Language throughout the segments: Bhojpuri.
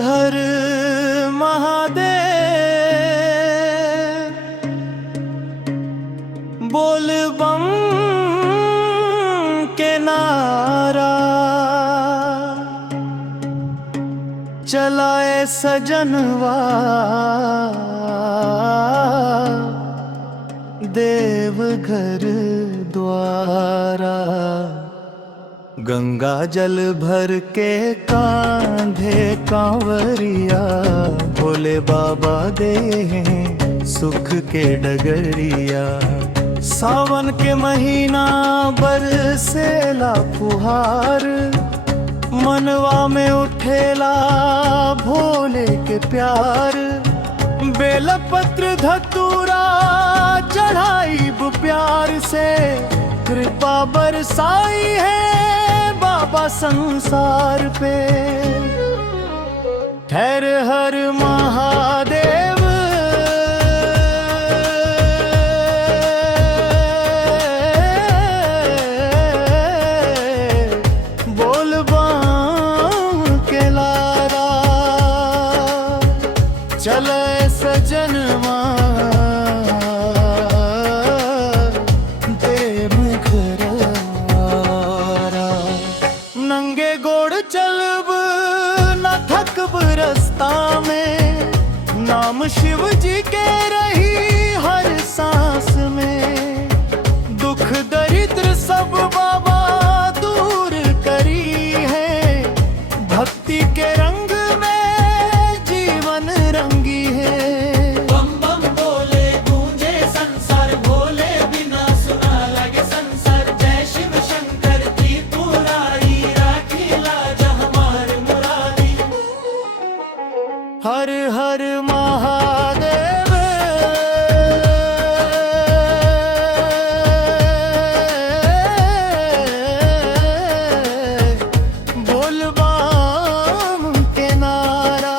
हर महादेव बोल बम के नारा चलाए सजनवा देवघर द्वारा। गंगा जल भर के कांधे कांवरिया भोले बाबा दे सुख के डगरिया। सावन के महीना बरसेला फुहार मनवा में उठेला भोले के प्यार। बेलपत्र धतूरा चढ़ाई प्यार से कृपा बरसाई है बाबा संसार पे। हर हर महादेव बोल बम के लारा चले सजनवा नंगे गोड़ चलब न थकब रास्ता में। नाम शिव जी के रही हर सांस में। दुख दरिद्र सब बाबा दूर करी है। भक्ति के रंग में जीवन रंगी है। बम बम बोले गूंजे संसार भोले बिना सुना लगे संसार। जय शिव शंकर त्रिपुरारी हर हर महादेव बोल बम के नारा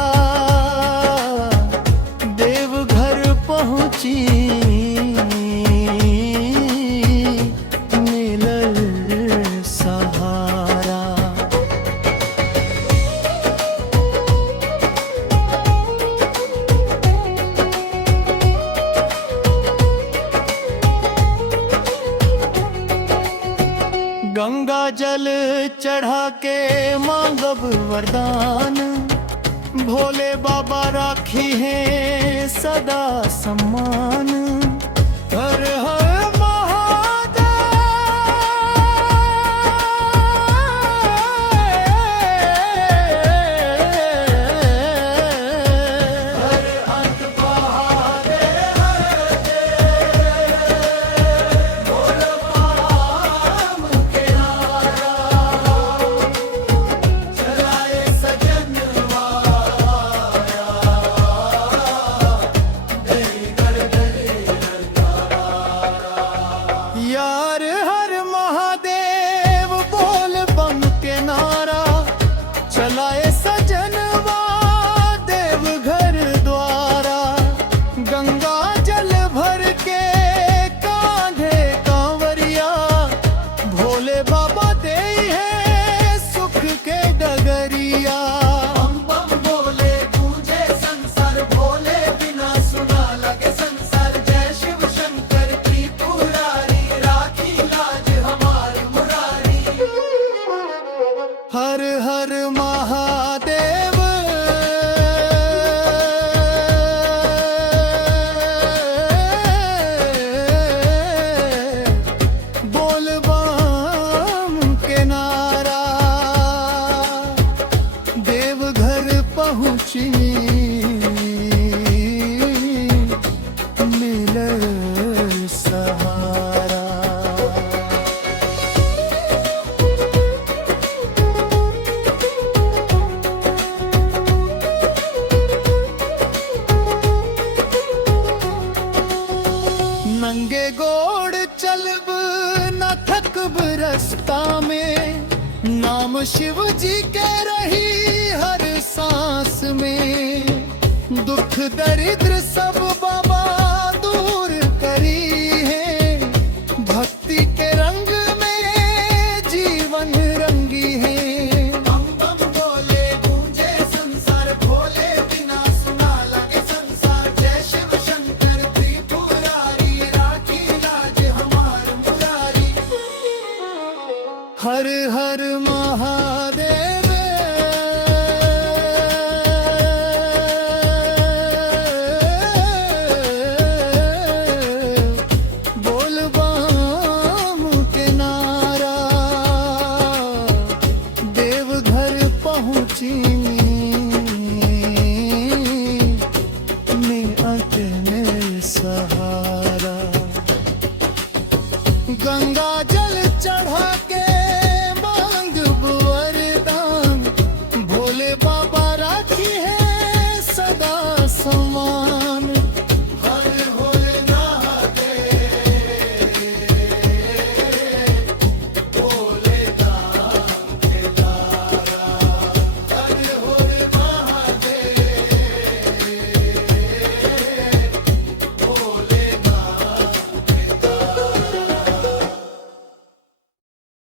देवघर पहुंची मिलल सहारा। गंगा जल चढ़ा के मांगब वरदान। भोले बाबा राखी है सदा सम्मान। हर हर यार हर महादेव बोल बम के नारा चलाए सजनवा देवघर द्वारा। गंगा जल भर के कांधे कांवरिया भोले बाबा दे है सुख के डगरिया। बम बम बोले गूंजे संसार भोले बिना सुना लगे संसार। जय शिव शंकर त्रिपुरारी हर हर महादेव बोल बम के नारा देवघर पहुंची मिलल सहारा। नंगे गोड़ चलब न थकब रास्ता में। नाम शिव जी के रही हर सांस में। दुख दरिद्र सब बाबा